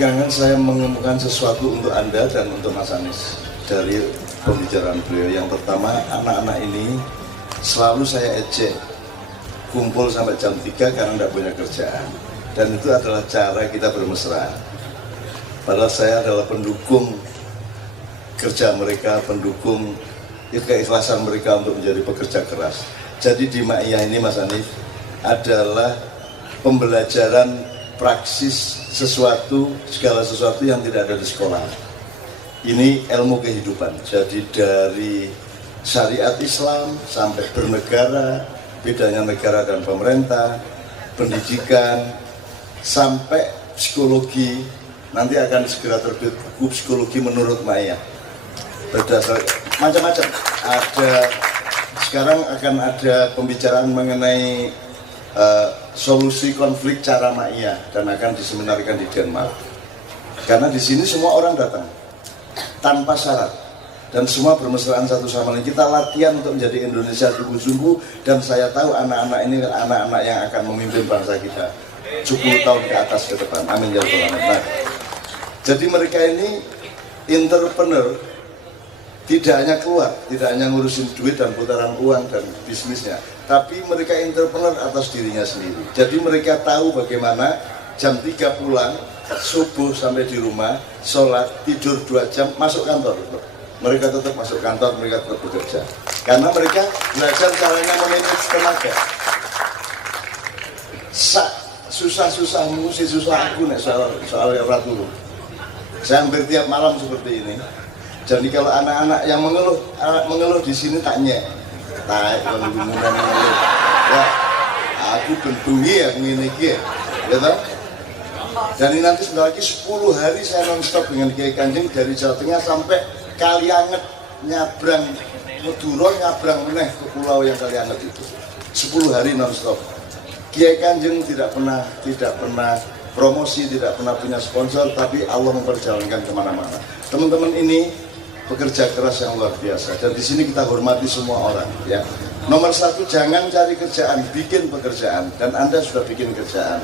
Belakangan saya menemukan sesuatu untuk Anda dan untuk Mas Anies dari pembicaraan beliau. Yang pertama, anak-anak ini selalu saya ejek kumpul sampai jam 3 karena tidak punya kerjaan. Dan itu adalah cara kita bermesra. Padahal saya adalah pendukung kerja mereka, pendukung keikhlasan mereka untuk menjadi pekerja keras. Jadi di Ma'iyah ini Mas Anies adalah pembelajaran praksis segala sesuatu yang tidak ada di sekolah. Ini ilmu kehidupan. Jadi dari syariat Islam sampai bernegara, bedanya negara dan pemerintah, pendidikan, sampai psikologi. Nanti akan segera terbit buku psikologi menurut Ma'iyah. Berdasar macam-macam. Sekarang akan ada pembicaraan mengenai solusi konflik cara Ma'iyah dan akan diseminarkan di Denmark. Karena di sini semua orang datang tanpa syarat dan semua bermesraan satu sama lain. Kita latihan untuk menjadi Indonesia sungguh-sungguh, dan saya tahu anak-anak ini anak-anak yang akan memimpin bangsa kita 10 tahun ke atas ke depan. Amin ya rabbal alamin. Nah, jadi mereka ini entrepreneur, tidak hanya keluar, tidak hanya ngurusin duit dan putaran uang dan bisnisnya, tapi mereka entrepreneur atas dirinya sendiri. Jadi mereka tahu bagaimana jam 3 pulang, subuh sampai di rumah, sholat, tidur 2 jam, masuk kantor. Mereka tetap masuk kantor, mereka tetap bekerja. Karena mereka belajar caranya memanage tenaga. Susah-susahmu, si susah aku nih soal ratu. Saya hampir tiap malam seperti ini. Jadi kalau anak-anak yang mengeluh di sini tanya, ya, aku bentungi ya begini ya, gitu. Dan ini nanti sebentar lagi 10 hari saya non-stop dengan Kiai Kanjeng dari Jawa Tengah sampai Kalianget, nyabrang Madura, nyabrang meneh ke pulau yang Kalianget itu. 10 hari non-stop. Kiai Kanjeng tidak pernah promosi, tidak pernah punya sponsor, tapi Allah memperjalankan kemana-mana. Teman-teman ini pekerja keras yang luar biasa, dan di sini kita hormati semua orang, ya. Nomor 1, jangan cari kerjaan, bikin pekerjaan, dan Anda sudah bikin kerjaan.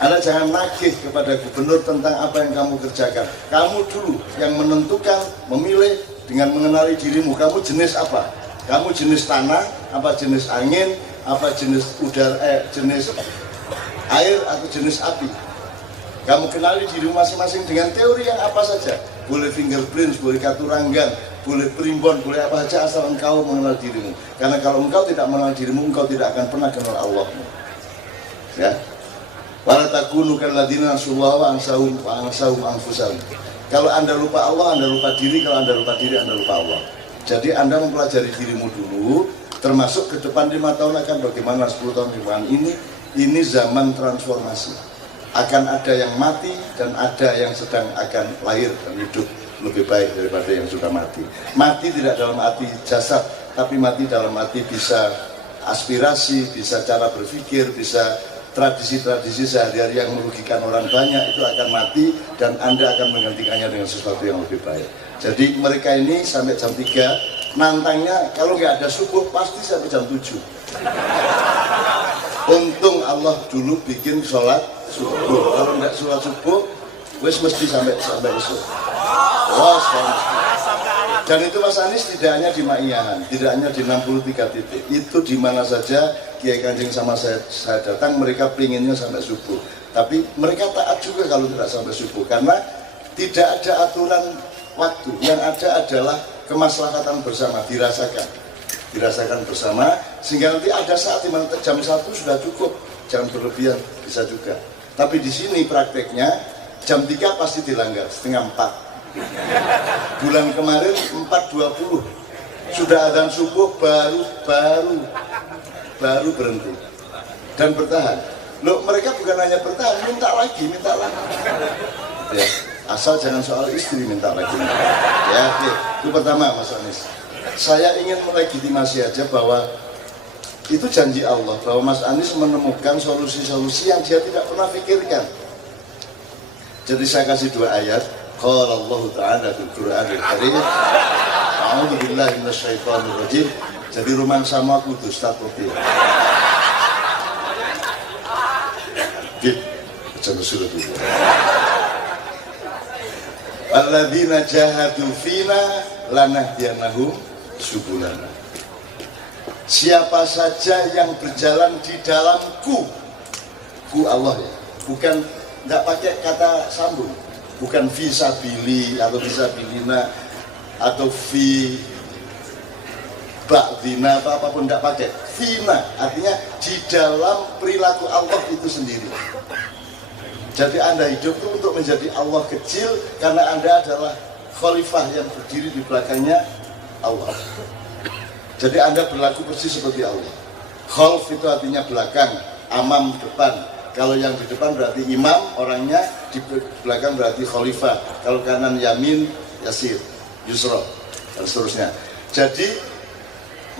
Anda jangan nagih kepada gubernur tentang apa yang kamu kerjakan. Kamu dulu yang menentukan, memilih dengan mengenali dirimu. Kamu jenis apa? Kamu jenis tanah, apa jenis angin, apa jenis udara, jenis air atau jenis api. Kamu kenali dirimu masing-masing dengan teori yang apa saja. Boleh fingerprint, boleh katuranggan, boleh primbon, boleh apa saja asal engkau mengenal dirimu. Karena kalau engkau tidak mengenal dirimu, engkau tidak akan pernah kenal Allahmu. Ya. Wala takunu kalladzina nasullaha wa ansahum anfusahum. Kalau Anda lupa Allah, Anda lupa diri. Kalau Anda lupa diri, Anda lupa Allah. Jadi Anda mempelajari dirimu dulu, termasuk ke depan 5 tahun akan bagaimana, 10 tahun ke depan. Ini zaman transformasi. Akan ada yang mati dan ada yang sedang akan lahir dan hidup lebih baik daripada yang sudah mati. Mati tidak dalam arti jasad, tapi mati dalam arti bisa aspirasi, bisa cara berpikir, bisa tradisi-tradisi sehari-hari yang merugikan orang banyak, itu akan mati dan Anda akan menggantikannya dengan sesuatu yang lebih baik. Jadi mereka ini sampai jam 3 nantangnya, kalau nggak ada subuh pasti sampai jam 7. Untung Allah dulu bikin sholat subuh. Kalau nggak sholat subuh, wes mesti sampai esok. Dan itu Mas Anies tidak hanya di Ma'iyahan, tidak hanya di 63 titik. Itu di mana saja Kiai Kanjeng sama saya datang, mereka pinginnya sampai subuh. Tapi mereka taat juga kalau tidak sampai subuh, karena tidak ada aturan waktu. Yang ada adalah kemaslahatan bersama, dirasakan bersama, sehingga nanti ada saat di mana jam 1 sudah cukup, jangan berlebihan, bisa juga. Tapi di sini prakteknya jam 3 pasti dilanggar, setengah 4. Bulan kemarin 4.20 sudah adzan subuh baru berhenti dan bertahan. Loh, mereka bukan hanya bertahan, minta lagi. Ya, asal jangan soal istri minta lagi. Ya, oke. Itu pertama, Mas Anies. Saya ingin melegitimasi aja bahwa itu janji Allah, bahwa Mas Anies menemukan solusi-solusi yang dia tidak pernah pikirkan. Jadi saya kasih 2 ayat. Qala Allah Ta'ala fil Qur'anil Karim, a'udzu billahi minasyaitonir rajim. Jadi rumah sama kudu Ustaz Kopi. Git, jangan suruh dulu. alladzina jahadu fina lanahdiyannahum subulana. Siapa saja yang berjalan di dalamku, ku Allah ya, bukan, tidak pakai kata sambung, bukan fisabili atau fisabilina atau fi ba'dina atau apapun, tidak pakai. Fina artinya di dalam perilaku Allah itu sendiri. Jadi Anda hidup itu untuk menjadi Allah kecil karena Anda adalah khalifah yang berdiri di belakangnya Allah. Jadi Anda berlaku persis seperti Allah. Khalf itu artinya belakang, amam depan. Kalau yang di depan berarti imam, orangnya di belakang berarti khalifah. Kalau kanan yamin, yasir, yusra, dan seterusnya. Jadi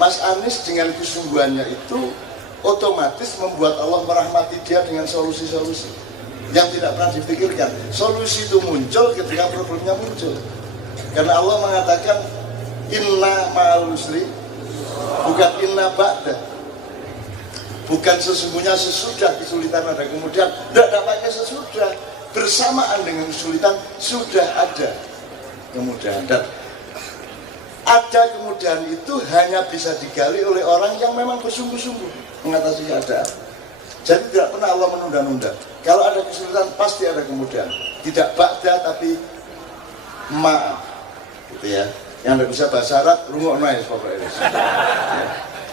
Mas Anies dengan kesungguhannya itu otomatis membuat Allah merahmati dia dengan solusi-solusi yang tidak pernah dipikirkan. Solusi itu muncul ketika problemnya muncul. Karena Allah mengatakan inna ma'al usri, bukan inna ba'da, bukan sesungguhnya sesudah kesulitan ada kemudian. Tidak pakai sesudah, bersamaan dengan kesulitan sudah ada kemudahan. Dan ada kemudahan itu hanya bisa digali oleh orang yang memang bersungguh-sungguh mengatasi keadaan. Jadi tidak pernah Allah menunda-nunda. Kalau ada kesulitan pasti ada kemudahan. Tidak ba'da tapi maaf, gitu ya. Yang tidak bisa bahasa Arab, rungokno ae pokoknya.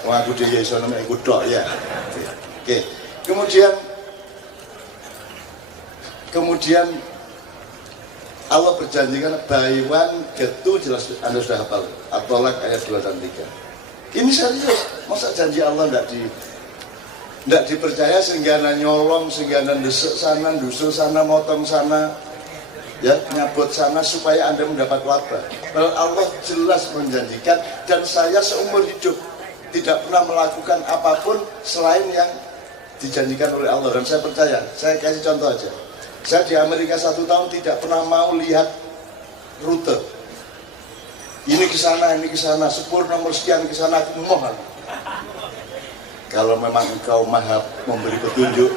Wong aku dhewe iso nek iku tok ya. Oke. Kemudian Allah berjanjikan buy one get two, jelas Anda sudah hafal. At-Tolak ayat 2 dan 3. Ini serius. Masa janji Allah tidak dipercaya sehingga Anda nyolong, sehingga Anda desek sana, dusul sana, motong sana, ya, nyabot sana supaya Anda mendapat laba. Padahal Allah jelas menjanjikan, dan saya seumur hidup tidak pernah melakukan apapun selain yang dijanjikan oleh Allah. Dan saya percaya, saya kasih contoh aja. Saya di Amerika 1 tahun tidak pernah mau lihat rute. Ini ke sana, sepur nomor sekian ke sana, aku mohon. Kalau memang engkau maha memberi petunjuk,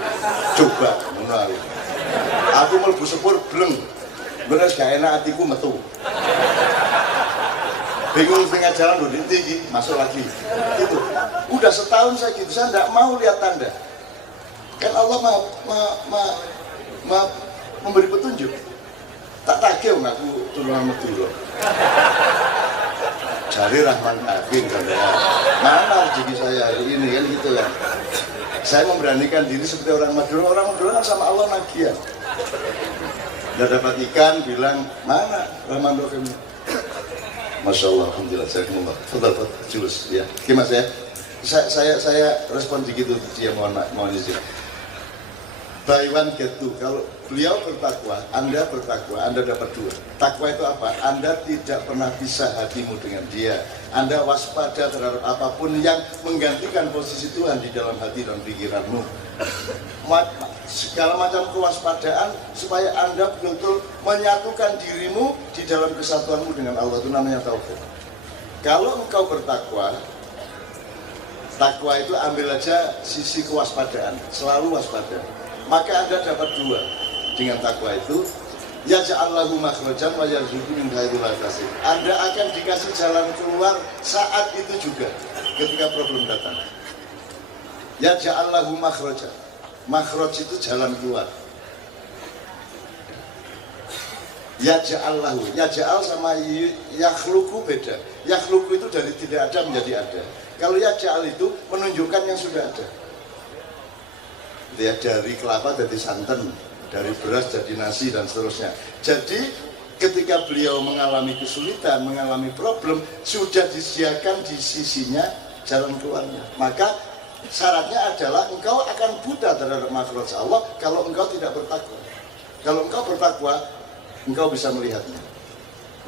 coba menarik. Aku mlebu sepur bleng. Beres gak enak hatiku metu. Bingung tengah jalan udah tinggi, masuk lagi. Gitu. Udah setahun saya gitu, saya tidak mau lihat tanda. Kan Allah memberi petunjuk. Tak tagih aku turun metu loh. Cari Rahman Kafir kan ya. Mana rezeki saya hari ini kan gitu ya. Saya memberanikan diri seperti orang Madura. Orang Madura kan sama Allah nagian. Udah dapat ikan, bilang mana Rahman Kafir. Masya Allah, alhamdulillah, saya kembali. Sudah julus ya. Gimana saya respon begitu dia mohon izin. Buy one get two. Kalau beliau bertakwa, Anda bertakwa, Anda dapat 2. Takwa itu apa? Anda tidak pernah pisah hatimu dengan dia. Anda waspada terhadap apapun yang menggantikan posisi Tuhan di dalam hati dan pikiranmu. Segala macam kewaspadaan supaya Anda betul-betul menyatukan dirimu di dalam kesatuanmu dengan Allah. Itu namanya tauhid. Kalau engkau bertakwa, takwa itu ambil aja sisi kewaspadaan, selalu waspada. Maka Anda dapat 2 dengan takwa itu. Yaj'allahu makhrajan wa yarzuqhu min haitsu la yahtasib. Anda akan dikasih jalan keluar saat itu juga ketika problem datang. Yaj'allahu makhrajan. Makhraj itu jalan keluar. Yaj'allahu, yaj'al sama yakhluqu beda. Yakhluqu itu dari tidak ada menjadi ada. Kalau yaj'al itu menunjukkan yang sudah ada. Ya, dari kelapa jadi santan, dari beras jadi nasi dan seterusnya. Jadi ketika beliau mengalami kesulitan, mengalami problem, sudah disediakan di sisinya jalan keluarnya. Maka syaratnya adalah engkau akan buta terhadap makhluk Allah kalau engkau tidak bertakwa. Kalau engkau bertakwa, engkau bisa melihatnya.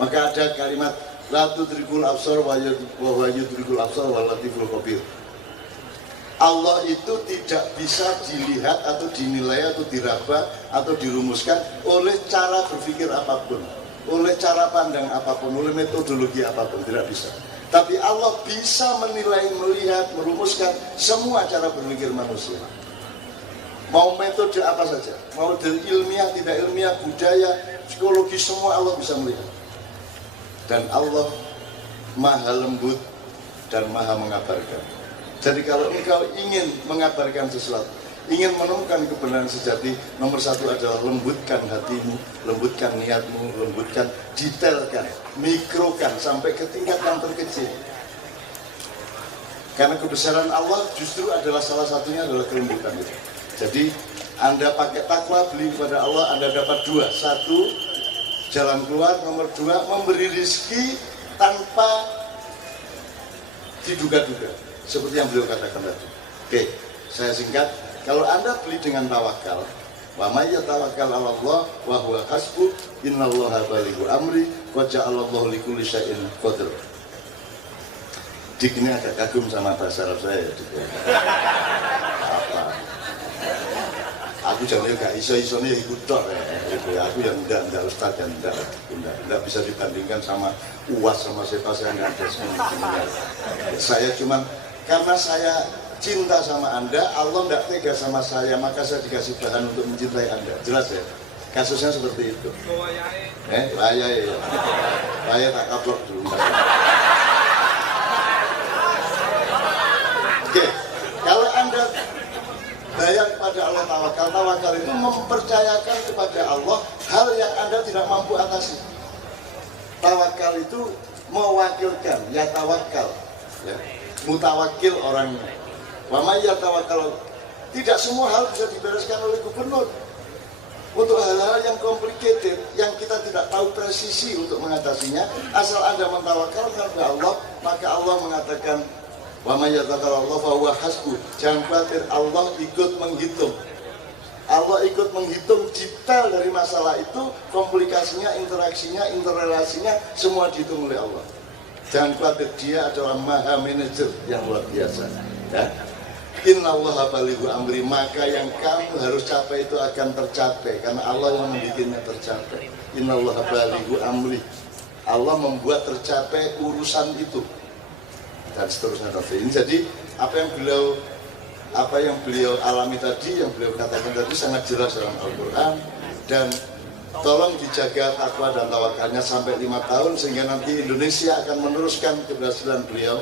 Maka ada kalimat la tudrikul absar wa yudrikul absar wa latiful khabir. Allah itu tidak bisa dilihat atau dinilai atau diraba atau dirumuskan oleh cara berpikir apapun, oleh cara pandang apapun, oleh metodologi apapun, tidak bisa. Tapi Allah bisa menilai, melihat, merumuskan semua cara berpikir manusia. mau metode apa saja, mau dari ilmiah, tidak ilmiah, budaya, psikologi, semua Allah bisa melihat. Dan Allah maha lembut dan maha mengabarkan. Jadi kalau engkau ingin mengabarkan sesuatu, ingin menemukan kebenaran sejati, nomor satu adalah lembutkan hatimu, lembutkan niatmu, lembutkan, detailkan, mikrokan sampai ke tingkat yang terkecil. Karena kebesaran Allah justru adalah salah satunya adalah kelembutan itu. Jadi Anda pakai takwa, beli kepada Allah, Anda dapat dua. Satu, jalan keluar. Nomor dua, memberi rezeki tanpa diduga-duga, seperti yang beliau katakan tadi. Oke, saya singkat. Kalau Anda beli dengan tawakal, wa may yatawakkal 'ala Allah wa huwa hasbuh, innallaha balighu amri wa ja'alallahu likulli syai'in qadir. Dik ini agak kagum sama bahasa Arab saya gitu. Apa? Aku jangan gak iso-isone ikut tok gitu. Aku yang enggak ustaz dan enggak bisa dibandingkan sama UAS sama siapa, saya enggak ada semuanya. Saya cuman karena saya cinta sama Anda, Allah enggak tega sama saya, maka saya dikasih bahan untuk mencintai Anda. Jelas ya? Kasusnya seperti itu. Wayai ya. Wayai tak kaplok dulu. Oke, kalau Anda bayar kepada Allah tawakal, tawakal itu mempercayakan kepada Allah hal yang Anda tidak mampu atasi. Tawakal itu mewakilkan, ya tawakal, ya. Mutawakil orangnya. Wa may yatawakkal, tidak semua hal bisa dibereskan oleh gubernur. Untuk hal-hal yang complicated, yang kita tidak tahu presisi untuk mengatasinya, asal Anda mentawakal kepada Allah, maka Allah mengatakan, wa may yatawakkal fa huwa hasbuh. Jangan khawatir, Allah ikut menghitung. Allah ikut menghitung detail dari masalah itu, komplikasinya, interaksinya, interrelasinya, semua dihitung oleh Allah. Jangan khawatir, dia adalah maha manajer yang luar biasa. Ya. Innallaha balighu amri, maka yang kamu harus capai itu akan tercapai karena Allah yang membuatnya tercapai. Innallaha balighu amri, Allah membuat tercapai urusan itu dan seterusnya. Ini jadi apa yang beliau alami tadi, yang beliau katakan tadi sangat jelas dalam Al-Quran. Dan tolong dijaga takwa dan tawakalnya sampai 5 tahun sehingga nanti Indonesia akan meneruskan keberhasilan beliau.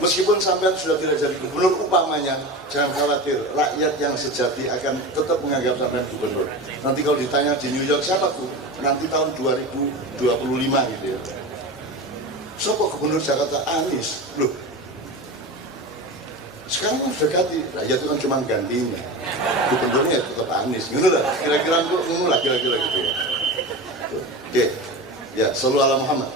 Meskipun sampean sudah tidak jadi gubernur, umpamanya, jangan khawatir, rakyat yang sejati akan tetap menganggap sampean gubernur. Nanti kalau ditanya di New York, siapa Bu? Nanti tahun 2025 gitu ya. Siapa gubernur Jakarta? Anies. Loh, sekarang kan sudah ganti, rakyat itu kan cuma gantinya. Gubernurnya tetap Anies, gitu lah. Kira-kira gitu ya. Oke, ya, sallu ala Muhammad.